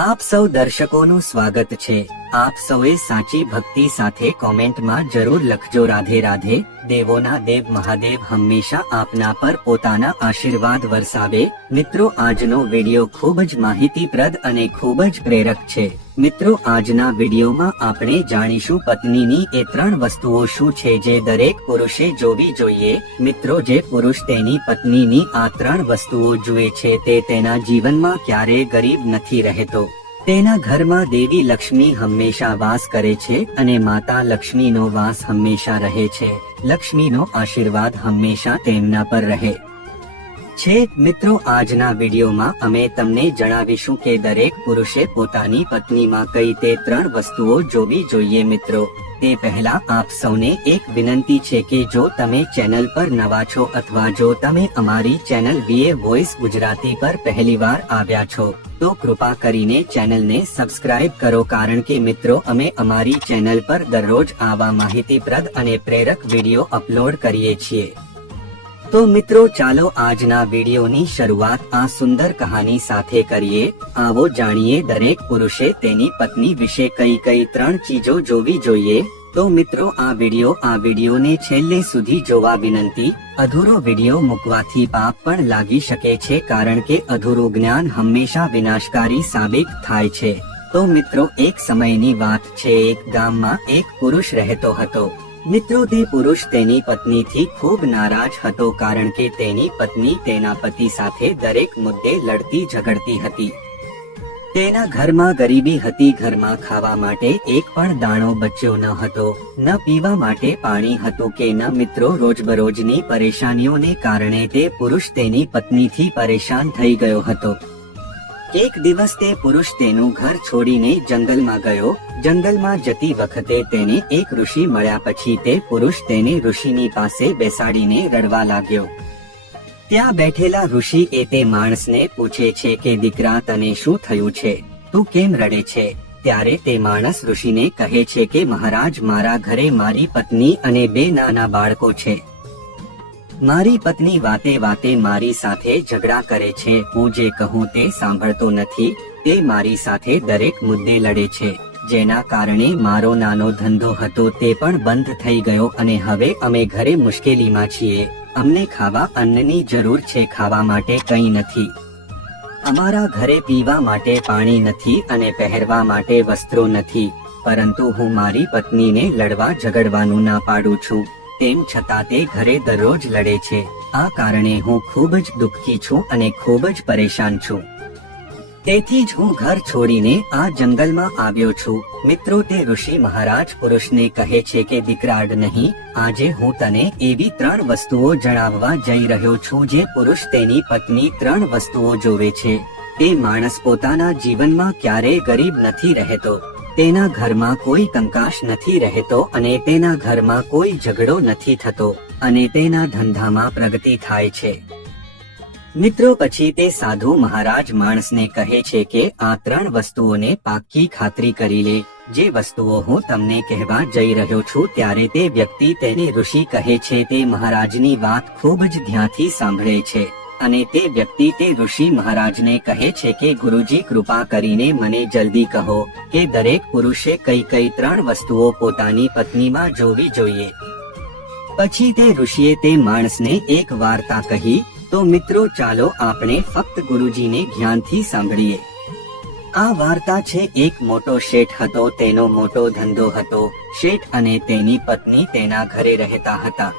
આપ સૌ દર્શકોનું સ્વાગત છે। આપ સૌએ સાચી ભક્તિ સાથે કોમેન્ટમાં જરૂર લખજો રાધે રાધે। દેવોના દેવ મહાદેવ હંમેશા આપના પર પોતાના આશીર્વાદ વરસાવે। મિત્રો, આજનો વિડિયો ખૂબ જ માહિતીપ્રદ અને ખૂબ જ પ્રેરક છે। મિત્રો, આજના વિડિયોમાં આપણે જાણીશું પત્નીની એ 3 વસ્તુઓ શું છે જે દરેક પુરુષે જોવી જોઈએ। મિત્રો, જે પુરુષ તેની પત્નીની આ 3 વસ્તુઓ જુએ છે તે તેના જીવનમાં ક્યારેય ગરીબ નથી રહેતો। તેના ઘરમાં દેવી લક્ષ્મી હંમેશા વાસ કરે છે અને માતા લક્ષ્મીનો વાસ હંમેશા રહે છે। લક્ષ્મીનો આશીર્વાદ હંમેશા તેમના પર રહે છે। મિત્રો, આજના વિડીયોમાં અમે તમને જણાવીશું કે દરેક પુરુષે પોતાની પત્નીમાં કઈ તે 3 વસ્તુઓ જોવી જોઈએ। મિત્રો, તે પહેલા આપ સૌને એક વિનંતી છે કે જો તમે ચેનલ પર નવા છો અથવા જો તમે અમારી ચેનલ VA વોઇસ ગુજરાતી પર પહેલીવાર આવ્યા છો તો કૃપા કરીને ચેનલને સબસ્ક્રાઇબ કરો, કારણ કે મિત્રો અમે અમારી ચેનલ પર દરરોજ આવા માહિતીપ્રદ અને પ્રેરક વિડીયો અપલોડ કરીએ છીએ। તો મિત્રો, ચાલો આજના વિડીયોની શરૂઆત આ સુંદર કહાની સાથે કરીએ। આવો જાણીએ દરેક પુરુષે તેની પત્ની વિશે કઈ કઈ 3 ચીજો જોવી જોઈએ। તો મિત્રો, આ વિડીયોને છેલ્લે સુધી જોવા વિનંતી। અધૂરો વિડીયો મૂકવાથી પાપ પણ લાગી શકે છે, કારણ કે અધૂરું જ્ઞાન હંમેશા વિનાશકારી સાબિત થાય છે। તો મિત્રો, એક સમયની વાત છે। એક ગામમાં એક પુરુષ રહેતો હતો। મિત્રો, તે પુરુષ તેની પત્નીથી ખૂબ નારાજ હતો, કારણ કે તેની પત્ની તેના પતિ સાથે દરેક મુદ્દે લડતી ઝઘડતી હતી। તેના ઘરમાં ગરીબી હતી। ઘરમાં ખાવા માટે એક પણ દાણો બચ્યો ન હતો, ન પીવા માટે પાણી હતું કે ન મિત્રો રોજબરોજની પરેશાનીઓને કારણે તે પુરુષ તેની પત્નીથી પરેશાન થઈ ગયો હતો। એક દિવસ તે પુરુષ તેનું ઘર છોડીને જંગલમાં ગયો। જંગલમાં જતી વખતે તેને એક ઋષિ મળ્યા। પછી તે પુરુષ તેને ઋષિની પાસે બેસાડીને રડવા લાગ્યો। ત્યાં બેઠેલા ઋષિ તે માણસને પૂછે છે કે દીકરા, તને શું થયું છે? તું કેમ રડે છે? ત્યારે તે માણસ ઋષિને કહે છે કે મહારાજ, મારા ઘરે મારી પત્ની અને 2 નાના બાળકો છે। મારી પત્ની વાતે વાતે મારી સાથે ઝઘડા કરે છે। હું જે કહું તે સાંભળતો નથી। તે મારી સાથે દરેક મુદ્દે લડે છે, જેના કારણે મારો નાનો ધંધો હતો તે પણ બંધ થઈ ગયો અને હવે અમે ઘરે મુશ્કેલીમાં છીએ। અમને ખાવા અન્નની જરૂર છે, ખાવા માટે કંઈ નથી। અમારા ઘરે પીવા માટે પાણી નથી અને પહેરવા માટે વસ્ત્રો નથી, પરંતુ હું મારી પત્નીને લડવા ઝઘડવાનું ના પાડું છું, તેમ છતાં તે ઘરે દરરોજ લડે છે। આ કારણે હું ખૂબ જ દુઃખી છું અને ખૂબ જ પરેશાન છું। તેથી જ હું ઘર છોડીને આ જંગલમાં આવ્યો છું। મિત્રો, તે ઋષિ મહારાજ પુરુષને કહે છે કે દીકરાડ નહીં, આજે હું તને એવી 3 વસ્તુઓ જણાવવા જઈ રહ્યો છું જે પુરુષ તેની પત્ની 3 વસ્તુઓ જોવે છે તે માણસ પોતાના જીવનમાં ક્યારેય ગરીબ નથી રહેતો। તેના ઘરમાં કોઈ કંકાશ નથી રહેતો અને તેના ઘરમાં કોઈ ઝઘડો નથી થતો અને તેના ધંધામાં પ્રગતિ થાય છે। મિત્રો, પછી તે સાધુ મહારાજ માણસને કહે છે કે આ 3 વસ્તુઓને પાક્કી ખાતરી કરી લે। જે વસ્તુઓ હું તમને કહેવા જઈ રહ્યો છું ત્યારે તે વ્યક્તિ તેને ઋષિ કહે છે તે મહારાજની વાત ખૂબ જ ધ્યાનથી સાંભળે છે અને તે વ્યક્તિ તે ઋષિ મહારાજને કહે છે કે ગુરુજી, કૃપા કરીને મને જલ્દી કહો કે દરેક પુરુષે કઈ કઈ 3 વસ્તુઓ પોતાની પત્નીમાં જોવી જોઈએ। પછી તે ઋષિએ તે માણસને એક વાર્તા કહી। તો મિત્રો, ચાલો આપણે ફક્ત ગુરુજીને ધ્યાનથી સાંભળીએ। આ વાર્તા છે, એક મોટો શેઠ હતો। તેનો મોટો ધંધો હતો। શેઠ અને તેની પત્ની તેના ઘરે રહેતા હતા।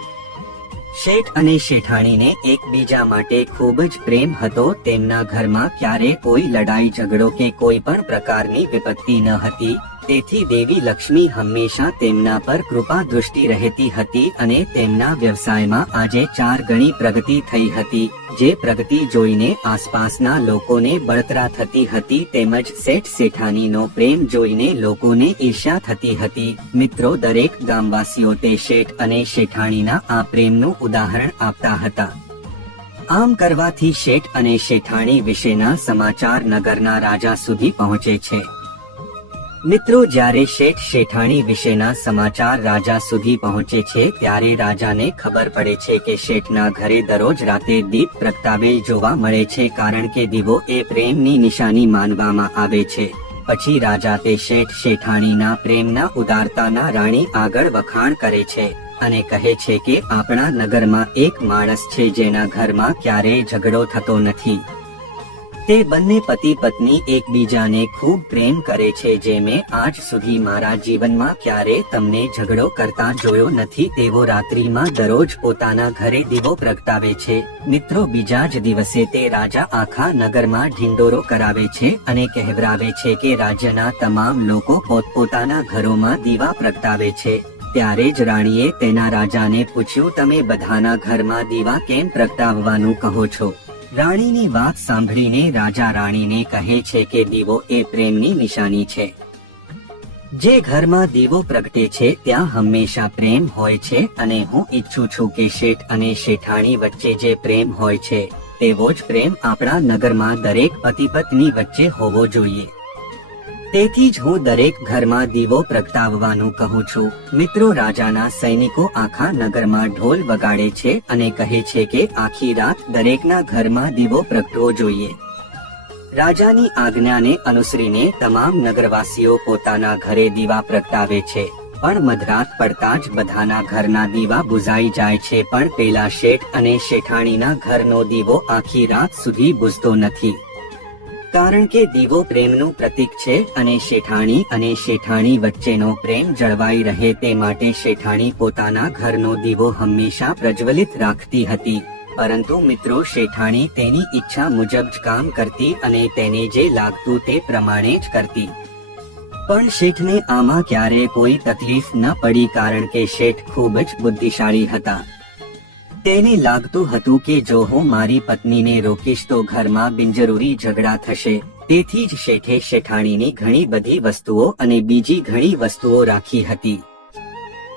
શેઠ અને શેઠાણીને એકબીજા માટે ખૂબ જ પ્રેમ હતો। તેમના ઘરમાં ક્યારે કોઈ લડાઈ ઝઘડો કે કોઈ પણ પ્રકારની વિપત્તિ ન હતી। તેથી દેવી લક્ષ્મી હંમેશા તેમના પર કૃપા દૃષ્ટિ રહેતી હતી અને તેમના વ્યવસાયમાં આજે 4 ગણી પ્રગતિ થઈ હતી। જે પ્રગતિ જોઈને આસપાસના લોકોને બળતરા થતી હતી, તેમજ શેઠ શેઠાણીનો પ્રેમ જોઈને લોકોને ઈર્ષ્યા થતી હતી। મિત્રો, દરેક ગામવાસીઓ તે શેઠ અને શેઠાણીના આ પ્રેમનું ઉદાહરણ આપતા હતા। આમ કરવાથી શેઠ અને શેઠાણી વિશેના સમાચાર નગરના રાજા સુધી પહોંચે છે। મિત્રો, જ્યારે શેઠ શેઠાણી વિશેના સમાચાર રાજા સુધી પહોંચે છે ત્યારે રાજાને ખબર પડે છે કે શેઠના ઘરે દરરોજ રાતે દીપ પ્રગટાવેલ જોવા મળે છે, કારણ કે દીવો એ પ્રેમની નિશાની માનવામાં આવે છે. પછી રાજા તે શેઠ શેઠાણીના પ્રેમના ઉદારતાના રાણી આગળ વખાણ કરે છે અને કહે છે કે આપણા નગરમાં એક માણસ છે જેના ઘરમાં ક્યારેય ઝઘડો થતો નથી. તે બંને પતિ પત્ની એકબીજાને ખૂબ પ્રેમ કરે છે, જે મેં આજ સુધી મારા જીવનમાં ક્યારેય તમને ઝઘડો કરતા જોયો નથી. તેઓ રાત્રિમાં દરરોજ પોતાના ઘરે દીવો પ્રગટાવે છે. મિત્રો, બીજા જ દિવસે તે રાજા આખા નગરમાં ઢિંડોરો કરાવે છે અને કહેવરાવે છે કે રાજ્યના તમામ લોકો પોતપોતાના ઘરોમાં દીવા પ્રગટાવે છે. ત્યારે જ રાણીએ તેના રાજાને પૂછ્યું, તમે બધાના ઘરમાં દીવા કેમ પ્રગટાવવાનું કહો છો? રાણીની વાત સાંભળીને રાજા રાણીને કહે છે કે દીવો એ પ્રેમની નિશાની છે. જે ઘરમાં દીવો પ્રગટે છે ત્યાં હંમેશા પ્રેમ હોય છે અને હું ઈચ્છું છું કે શેઠ અને શેઠાણી વચ્ચે જે પ્રેમ હોય છે તેવો જ પ્રેમ આપણા નગરમાં દરેક પતિ પત્ની વચ્ચે હોવો જોઈએ. તેથી જ હું દરેક ઘરમાં દીવો પ્રગટાવવાનું કહું છું. મિત્રો, રાજાના સૈનિકો આખા નગરમાં ઢોલ વગાડે છે અને કહે છે કે આખી રાત દરેકના ઘરમાં દીવો પ્રગટવો જોઈએ. રાજાની આજ્ઞાને અનુસરીને તમામ નગરવાસીઓ પોતાના ઘરે દીવા પ્રગટાવે છે, પણ મધરાત પડતા જ બધાના ઘરના દીવા બુઝાઈ જાય છે, પણ પેલા શેઠ અને શેઠાણીના ઘરનો દીવો આખી રાત સુધી બુઝતો નથી. કારણ કે દીવો પ્રેમનું પ્રતીક છે અને શેઠાણી વચ્ચેનો પ્રેમ જળવાઈ રહે તે માટે શેઠાણી પોતાના ઘરનો દીવો હંમેશા પ્રજ્વલિત રાખતી હતી. પરંતુ મિત્રો, શેઠાણી તેની ઈચ્છા મુજબ જ કામ કરતી અને તેને જે લાગતું તે પ્રમાણે જ કરતી. પણ શેઠને આમાં ક્યારેય કોઈ તકલીફ ન પડી, કારણ કે શેઠ ખૂબ જ બુદ્ધિશાળી હતા. તેને લાગતું હતું કે જો હું મારી પત્નીને રોકીશ તો ઘરમાં બિનજરૂરી ઝઘડા થશે. તેથી જ શેઠે શેઠાણીની ઘણી બધી વસ્તુઓ અને બીજી ઘણી વસ્તુઓ રાખી હતી.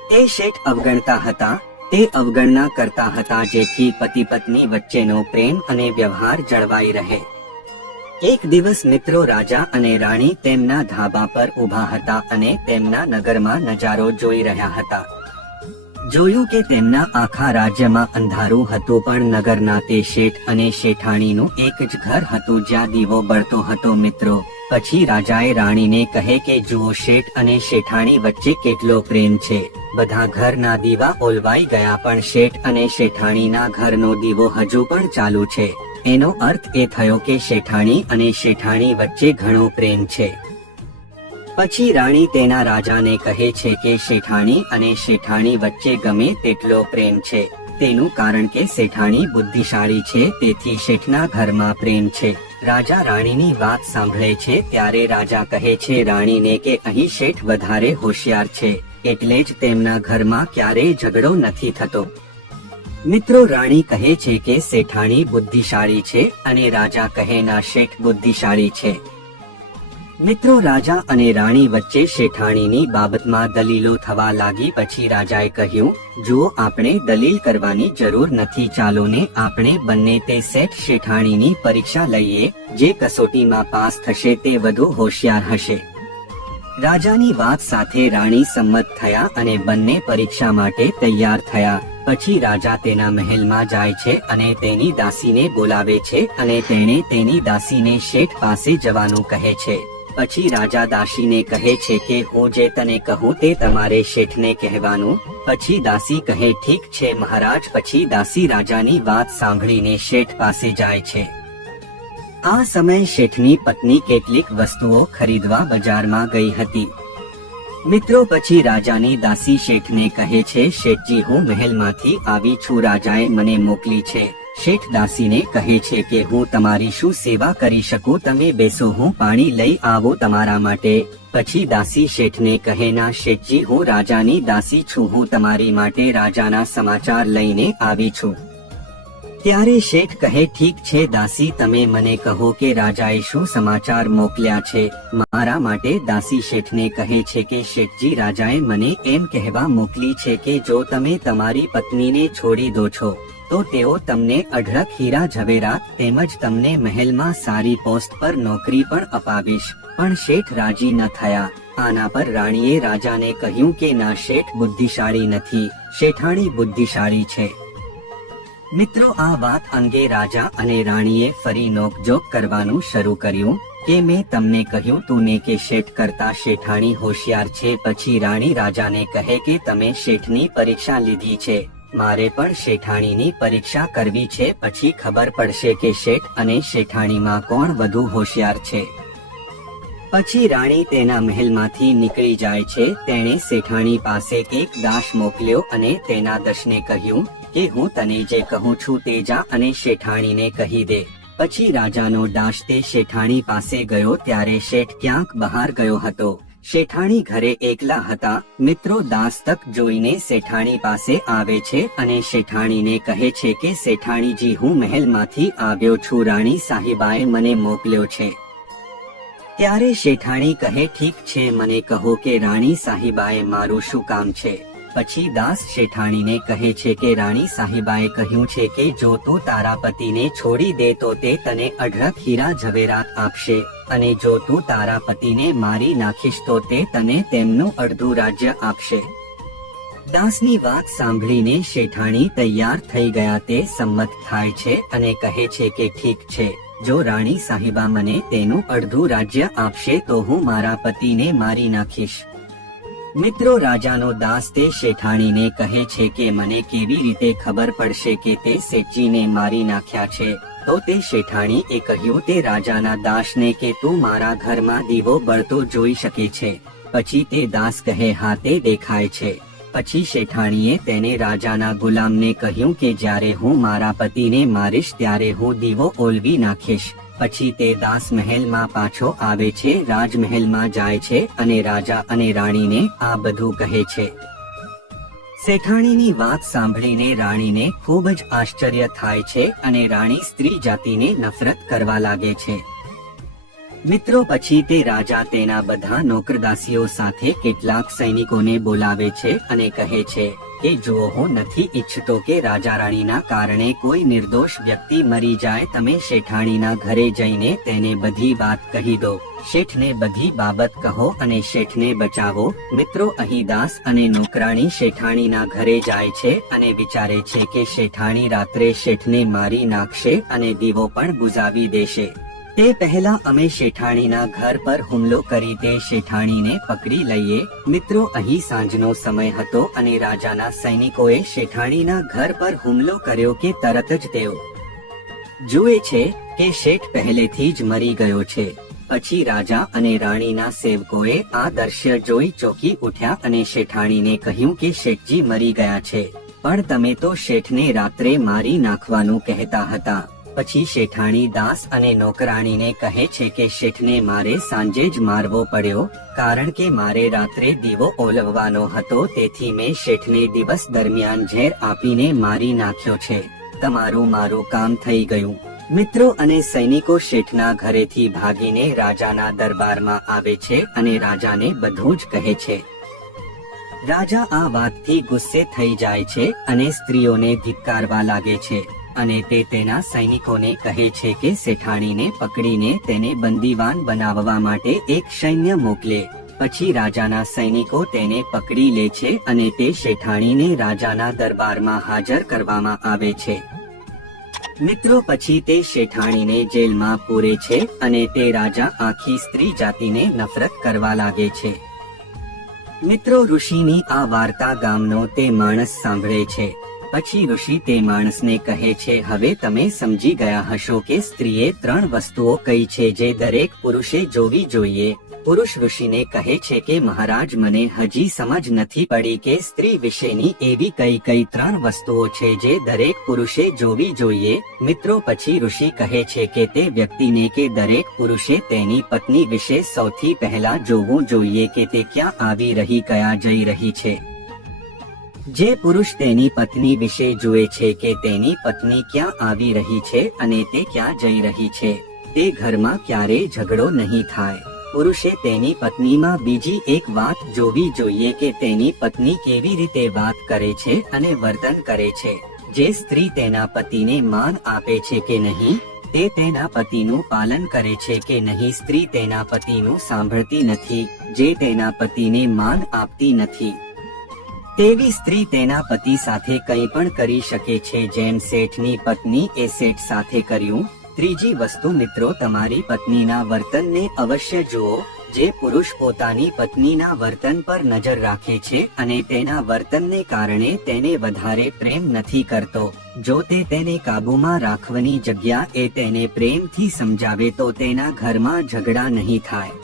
તે શેઠ અવગણતા હતા, તે અવગણના કરતા હતા, જેથી પતિ પત્ની વચ્ચેનો પ્રેમ અને વ્યવહાર જળવાઈ રહે. એક દિવસ મિત્રો, રાજા અને રાણી તેમના ધાબા પર ઊભા હતા અને તેમના નગરમાં નજારો જોઈ રહ્યા હતા. જોયું કે તેમના આખા રાજ્યમાં અંધારું હતું, પણ નગરના તે શેઠ અને શેઠાણીનું એક જ ઘર હતું જ્યાં દીવો બળતો હતો. મિત્રો, પછી રાજાએ રાણીને કહે કે જુઓ, શેઠ અને શેઠાણી વચ્ચે કેટલો પ્રેમ છે. બધા ઘરના દીવા ઓલવાઈ ગયા, પણ શેઠ અને શેઠાણીના ઘરનો દીવો હજુ પણ ચાલુ છે. એનો અર્થ એ થયો કે શેઠાણી અને શેઠાણી વચ્ચે ઘણો પ્રેમ છે. પછી રાણી તેના રાજાને કહે છે કે શેઠાણી અને શેઠાણી વચ્ચે ગમે તેટલો પ્રેમ છે, તેનું કારણ કે શેઠાણી બુદ્ધિશાળી છે, તેથી શેઠના ઘરમાં પ્રેમ છે. રાજા રાણીની વાત સાંભળે છે ત્યારે રાજા કહે છે રાણીને કે અહીં શેઠ વધારે હોશિયાર છે, એટલે જ તેમના ઘરમાં ક્યારેય ઝઘડો નથી થતો. મિત્રો, રાણી કહે છે કે શેઠાણી બુદ્ધિશાળી છે અને રાજા કહે ના, શેઠ બુદ્ધિશાળી છે. મિત્રો, રાજા અને રાણી વચ્ચે શેઠાણીની બાબતમાં દલીલો થવા લાગી. પછી રાજાએ કહ્યું, જુઓ, આપણે દલીલ કરવાની જરૂર નથી, ચાલો ને આપણે બંને તે શેઠ શેઠાણીની પરીક્ષા લઈએ. જે કસોટીમાં પાસ થશે તે વધુ હોશિયાર હશે. રાજાની વાત સાથે રાણી સંમત થયા અને બંને પરીક્ષા માટે તૈયાર થયા. પછી રાજા તેના મહેલમાં જાય છે અને તેની દાસીને બોલાવે છે અને તેણે તેની દાસીને શેઠ પાસે જવાનું કહે છે. પછી રાજા દાસીને કહે છે કે હું જે તને કહું તે તમારે શેઠને કહેવાનું. પછી દાસી કહે, ઠીક છે મહારાજ. પછી દાસી રાજાની વાત સાંભળીને શેઠ પાસે જાય છે. આ સમયે શેઠની પત્ની કેટલીક વસ્તુઓ ખરીદવા બજારમાં ગઈ હતી. મિત્રો, પછી રાજાની દાસી શેઠને કહે છે, શેઠજી, હું મહેલમાંથી આવી છું, રાજાએ મને મોકલી છે. શેઠ દાસીને કહે છે કે હું તમારી શું સેવા કરી શકું? તમે બેસો, હું પાણી લઈ આવું તમારા માટે. પછી દાસી શેઠને કહે, ના શેઠજી, હું રાજાની દાસી છું, હું તમારી માટે રાજાના સમાચાર લઈને આવી છું. ત્યારે શેઠ કહે, ઠીક છે દાસી, તમે મને કહો કે રાજાએ શું સમાચાર મોકલ્યા છે મારા માટે? દાસી શેઠને કહે છે કે શેઠજી, રાજાએ મને એમ કહેવા મોકલી છે કે જો તમે તમારી પત્નીને છોડી દો છો તો તેઓ તમને અઢળક હીરા ઝવેરાત તેમજ તમને મહેલમાં સારી પોસ્ટ પર નોકરી પણ અપાવીશ. પણ શેઠ રાજી ન થયા। આના પર રાણીએ રાજાને કહ્યું કે ના, શેઠ બુદ્ધિશાળી નથી, શેઠાણી બુદ્ધિશાળી છે। મિત્રો, આ વાત અંગે રાજા અને રાણીએ ફરી નોકઝોક કરવાનું શરૂ કર્યું કે મેં તમને કહ્યું તું ને કે શેઠ કરતા શેઠાણી હોશિયાર છે। પછી રાણી રાજાને કહે કે તમે શેઠની પરીક્ષા લીધી છે, મારે પણ શેઠાણીની પરીક્ષા કરવી છે, પછી ખબર પડશે કે શેઠ અને શેઠાણીમાં કોણ વધુ હોશિયાર છે। પછી રાણી તેના મહેલમાંથી નીકળી જાય છે। તેણે શેઠાણી પાસે એક દાસ મોકલ્યો અને તેના દાસને કહ્યું કે હું તને જે કહું છું તે જા અને શેઠાણીને કહી દે। પછી રાજાનો દાસ તે શેઠાણી પાસે ગયો ત્યારે શેઠ ક્યાંક બહાર ગયો હતો। શેઠાણી ઘરે એકલા હતા। મિત્રો, દાસ તક જોઈને શેઠાણી પાસે આવે છે અને શેઠાણીને કહે છે કે શેઠાણીજી, હું મહેલમાંથી આવ્યો છું, રાણી સાહિબાએ મને મોકલ્યો છે। ત્યારે શેઠાણી કહે ઠીક છે, મને કહો કે રાણી સાહિબાએ મારું શું કામ છે। પછી દાસ શેઠાણીને કહે છે કે રાણી સાહિબાએ કહ્યું છે કે જો તું તારા પતિને છોડી દે તો તે તને 18 હીરા ઝવેરાત આપશે, અને જો તું તારા પતિને મારી નાખીશ તો તે તને તેમનું અડધું રાજ્ય આપશે। દાસની વાત સાંભળીને શેઠાણી તૈયાર થઈ ગયા। તે સંમત થાય છે અને કહે છે કે ઠીક છે, જો રાણી સાહિબા મને તેનું અડધું રાજ્ય આપશે તો હું મારા પતિને મારી નાખીશ। મિત્રો, રાજાનો દાસ તે શેઠાણીને કહે છે કે મને કેવી રીતે ખબર પડશે કે તે શેઠજીને મારી નાખ્યા છે। તો તે શેઠાણીએ કહ્યું તે રાજાના દાસને કે તું મારા ઘરમાં દીવો બળતો જોઈ શકે છે। પછી તે દાસ કહે હા, તે દેખાય છે। પછી શેઠાણીએ તેને રાજાના ગુલામને કહ્યું કે જ્યારે હું મારા પતિને મારીશ ત્યારે હું દીવો ઓલવી નાખીશ। પછી તે દાસ મહેલમાં પાછો આવે છે, રાજમહેલમાં જાય છે અને રાજા અને રાણીને આ બધું કહે છે। શેઠાણીની વાત સાંભળીને રાણીને ખૂબ જ આશ્ચર્ય થાય છે અને રાણી સ્ત્રી જાતિને નફરત કરવા લાગે છે। મિત્રો, પછી તે રાજા તેના બધા નોકરદાસીઓ સાથે કેટલાક સૈનિકોને બોલાવે છે અને કહે છે કે જુઓ, હું નથી ઈચ્છતો કે રાજા રાણીના કારણે કોઈ નિર્દોષ વ્યક્તિ મરી જાય। તમે શેઠાણીના ઘરે જઈને તેને બધી વાત કહી દો, શેઠને બધી બાબત કહો અને શેઠને બચાવો। મિત્રો, અહીં દાસ અને નોકરાણી શેઠાણીના ઘરે જાય છે અને વિચારે છે કે શેઠાણી રાત્રે શેઠને મારી નાખશે અને દીવો પણ બુઝાવી દેશે। તે પહેલા અમે શેઠાણીના ઘર પર હુમલો કરી તે શેઠાણીને પકડી લઈએ। મિત્રો, અહીં સાંજનો સમય હતો અને રાજાના સૈનિકોએ શેઠાણીના ઘર પર હુમલો કર્યો કે તરત જ તેઓ જુએ છે કે શેઠ પહેલેથી જ મરી ગયો છે। પછી રાજા અને રાણીના સેવકોએ આ દ્રશ્ય જોઈ ચોંકી ઉઠ્યા અને શેઠાણીને કહ્યું કે શેઠજી મરી ગયા છે, પણ તમે તો શેઠને રાત્રે મારી નાખવાનું કહેતા હતા। પછી શેઠાણી દાસ અને નોકરાણીને કહે છે કે શેઠને મારે સાંજે જ મારવો પડ્યો, કારણ કે મારે રાત્રે દીવો ઓલવવાનો હતો, તેથી મેં શેઠને દિવસ દરમિયાન ઝેર આપીને મારી નાખ્યો છે। તમારું મારું કામ થઈ ગયું। મિત્રો અને સૈનિકો શેઠના ઘરેથી ભાગીને રાજાના દરબારમાં આવે છે અને રાજાને બધું જ કહે છે। રાજા આ વાતથી ગુસ્સે થઈ જાય છે અને સ્ત્રીઓને ધિક્કારવા લાગે છે અને તે તેના સૈનિકોને કહે છે કે શેઠાણીને પકડીને તેને બંદીવાન બનાવવા માટે એક સૈન્ય મોકલે। પછી રાજાના સૈનિકો તેને પકડી લે છે અને તે શેઠાણીને રાજાના દરબારમાં હાજર કરવામાં આવે છે। મિત્રો, પછી તે શેઠાણીને જેલમાં પૂરે છે અને તે રાજા આખી સ્ત્રી જાતિને નફરત કરવા લાગે છે। મિત્રો, ઋષિની આ વાર્તા ગામનો તે માણસ સાંભળે છે। પછી ઋષિ તે માણસને કહે છે હવે તમે સમજી ગયા હશો કે સ્ત્રીએ 3 વસ્તુઓ કઈ છે જે દરેક પુરુષે જોવી જોઈએ। પુરુષ ઋષિને કહે છે કે મહારાજ, મને હજી સમજ નથી પડી કે સ્ત્રી વિશેની એવી કઈ 3 વસ્તુઓ છે જે દરેક પુરુષે જોવી જોઈએ। મિત્રો, પછી ઋષિ કહે છે કે તે વ્યક્તિને કે દરેક પુરુષે તેની પત્ની વિશે સૌથી પહેલા જોવું જોઈએ કે તે ક્યાં આવી રહી, કયા જઈ રહી છે। જે પુરુષ તેની પત્ની વિશે જુએ છે કે તેની પત્ની ક્યાં આવી રહી છે અને તે ક્યાં જઈ રહી છે, તે ઘરમાં ક્યારેય ઝઘડો નહીં થાય। પુરુષે તેની પત્નીમાં બીજી એક વાત જોવી જોઈએ કે તેની પત્ની કેવી રીતે વાત કરે છે અને વર્તન કરે છે। જે સ્ત્રી તેના પતિને માન આપે છે કે નહીં, તે તેના પતિનું પાલન કરે છે કે નહીં. સ્ત્રી તેના પતિનું સાંભળતી નથી, જે તેના પતિને માન આપતી નથી તેવી સ્ત્રી તેના પતિ સાથે કંઈ પણ કરી શકે છે, જેમ શેઠની પત્ની એ શેઠ સાથે કર્યું. ત્રીજી વસ્તુ મિત્રો, તમારી પત્નીના વર્તનને અવશ્ય જુઓ. જે પુરુષ પોતાની પત્નીના વર્તન પર નજર રાખે છે અને તેના વર્તનને કારણે તેને વધારે પ્રેમ નથી કરતો, જો તે તેને કાબૂમાં રાખવાની જગ્યાએ તેને પ્રેમથી સમજાવે તો તેના ઘરમાં ઝઘડા નહીં થાય.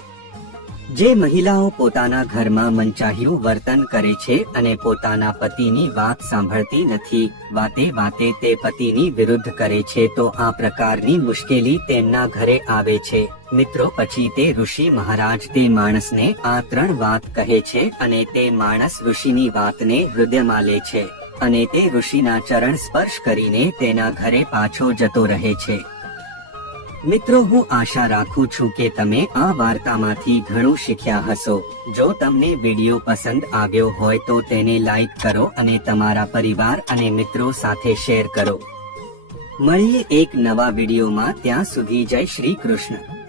જે મહિલાઓ પોતાના ઘરમાં મનચાહ્યું વર્તન કરે છે અને પોતાના પતિની વાત સાંભળતી નથી, વાતે વાતે તે પતિની વિરુદ્ધ કરે છે, તો આ પ્રકારની મુશ્કેલી તેમના ઘરે આવે છે. મિત્રો, પછી તે ઋષિ મહારાજ તે માણસને આ 3 વાત કહે છે અને તે માણસ ઋષિની વાતને હૃદયમાં લે છે અને તે ઋષિના ચરણ સ્પર્શ કરીને તેના ઘરે પાછો જતો રહે છે. મિત્રો, હું આશા રાખું છું કે તમે આ વાર્તામાંથી ઘણું શીખ્યા હશો. જો તમને વિડીયો પસંદ આવ્યો હોય તો તેને લાઈક કરો અને તમારા પરિવાર અને મિત્રો સાથે શેર કરો. મળીએ એક નવા વિડીયોમાં, ત્યાં સુધી જય શ્રી કૃષ્ણ.